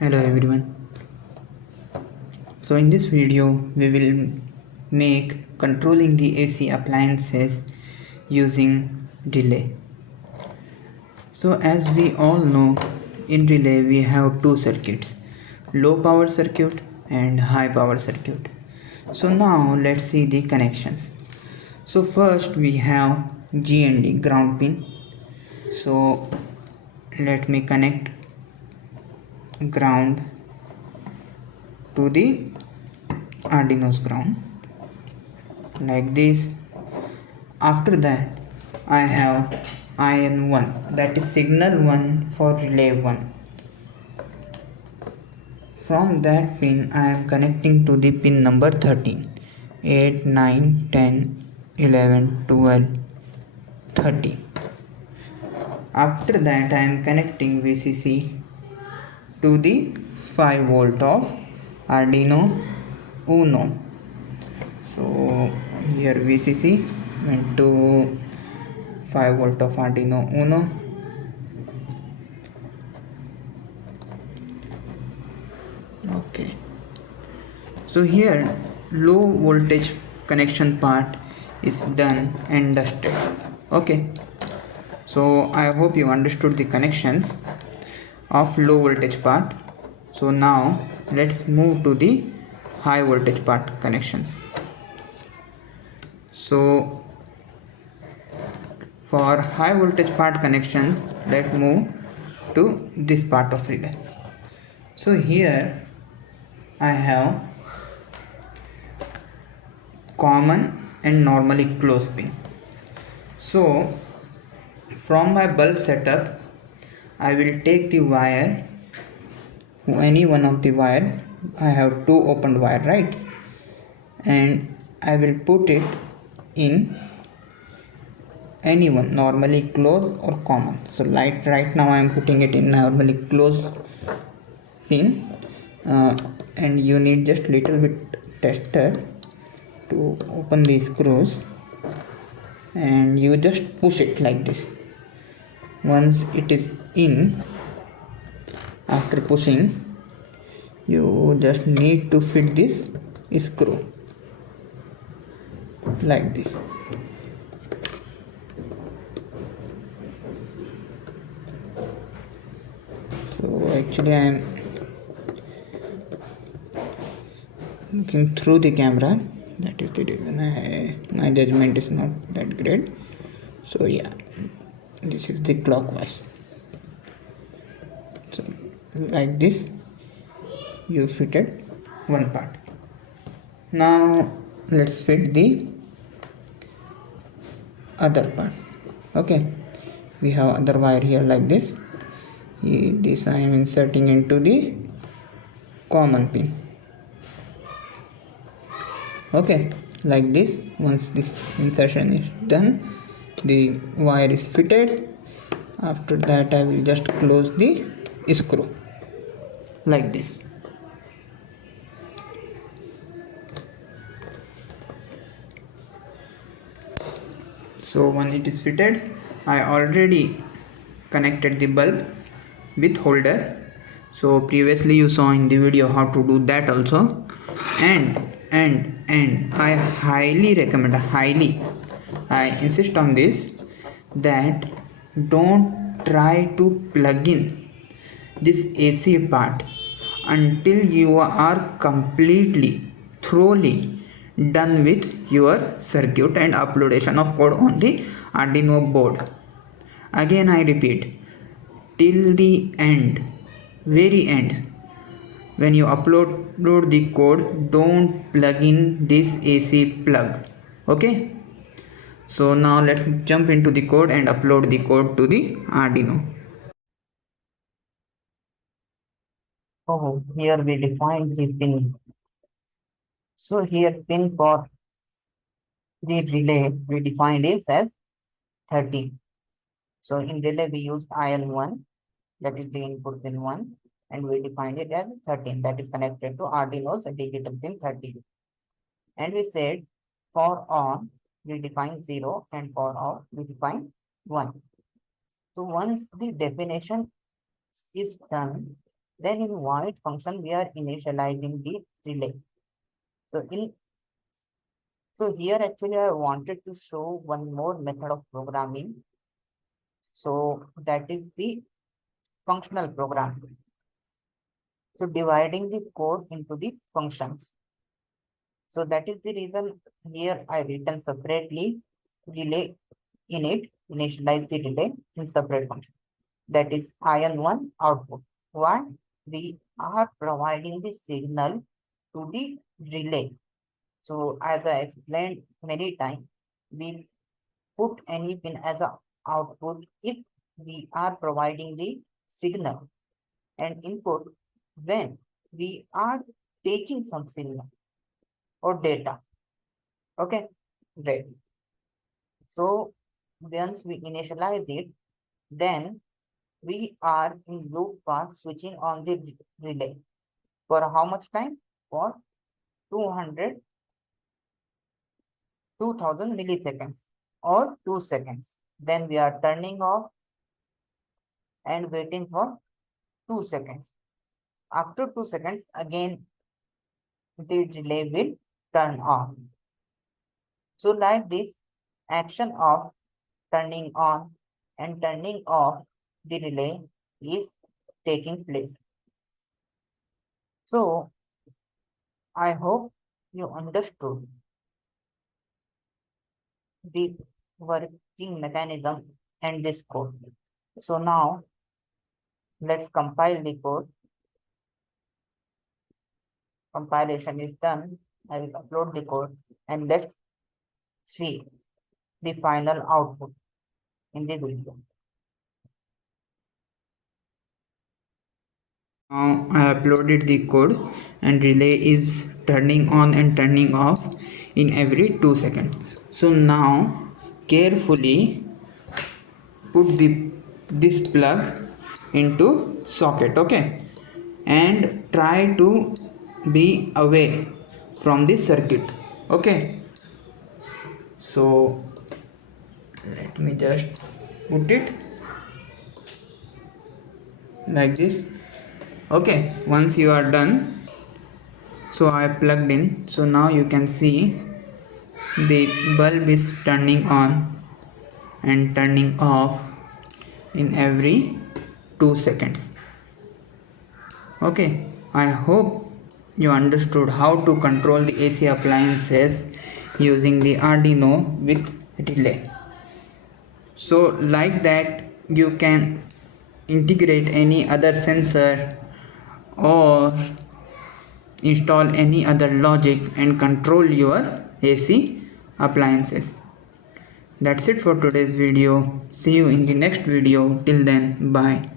Hello everyone. So in this video we will make controlling the AC appliances using relay. So as we all know, in relay we have two circuits, low power circuit and high power circuit. So now let's see the connections. So first we have GND ground pin. So let me connect ground to the Arduino's ground like this. After that I have IN1, that is signal 1 for relay 1. From that pin I am connecting to the pin number 13, 8, 9, 10, 11, 12, 13. After that I am connecting VCC to the 5 volt of Arduino Uno. So here VCC went to 5 volt of Arduino Uno. Okay, so here low voltage connection part is done and dusted. Okay, so I hope you understood the connections of low voltage part. So now let's move to the high voltage part connections. So for high voltage part connections, let's move to this part of relay. So here I have common and normally closed pin. So from my bulb setup I will take the wire, any one of the wire. I have two opened wire, right, and I will put it in any one, normally closed or common. So right now I am putting it in normally closed pin, and you need just little bit tester to open the screws, and you just push it like this. Once it is in, after pushing, you just need to fit this screw like this. So actually I am looking through the camera, that is the reason my judgment is not that great. So yeah, this is the clockwise. So like this you fitted one part. Now let's fit the other part. Okay, we have other wire here like this. This I am inserting into the common pin. Okay, like this. Once this insertion is done, the wire is fitted. After that I will just close the screw like this. So when it is fitted, I already connected the bulb with holder. So previously you saw in the video how to do that also. And I highly recommend, I insist on this, that don't try to plug in this AC part until you are completely thoroughly done with your circuit and uploadation of code on the Arduino board. Again I repeat, till the end, very end, when you upload the code, don't plug in this AC plug. Okay, so now let's jump into the code and upload the code to the Arduino. So here we define the pin. So here pin for the relay we defined it as 30. So in relay we used IN1, that is the input pin 1, and we defined it as 13, that is connected to Arduino's digital pin 30. And we said for on we define 0 and for off we define 1. So once the definition is done, Then in void function, we are initializing the relay. So here actually I wanted to show one more method of programming. So that is the functional programming. So dividing the code into the functions. So that is the reason here I written separately relay init, initialize the relay in separate function. That is IN1 output. Why? We are providing the signal to the relay. So as I explained many times, we put any pin as a output if we are providing the signal, and input when we are taking some signal or data. Okay, great. So once we initialize it, then we are in loop path switching on the relay for how much time? For 200, 2000 milliseconds or 2 seconds. Then we are turning off and waiting for 2 seconds. After 2 seconds, again the relay will turn on. So like this, action of turning on and turning off the relay is taking place. So I hope you understood the working mechanism and this code. So now let's compile the code. Compilation is done. I will upload the code and let's see the final output in the video. Now I uploaded the code and relay is turning on and turning off in every 2 seconds. So now carefully put this plug into socket, okay, and try to be away from the circuit, okay. So let me just put it like this, okay. Once you are done, so I plugged in, so now you can see the bulb is turning on and turning off in every 2 seconds. Okay, I hope you understood how to control the AC appliances using the Arduino with relay. So like that you can integrate any other sensor or install any other logic and control your AC appliances. That's it for today's video. See you in the next video. Till then, bye.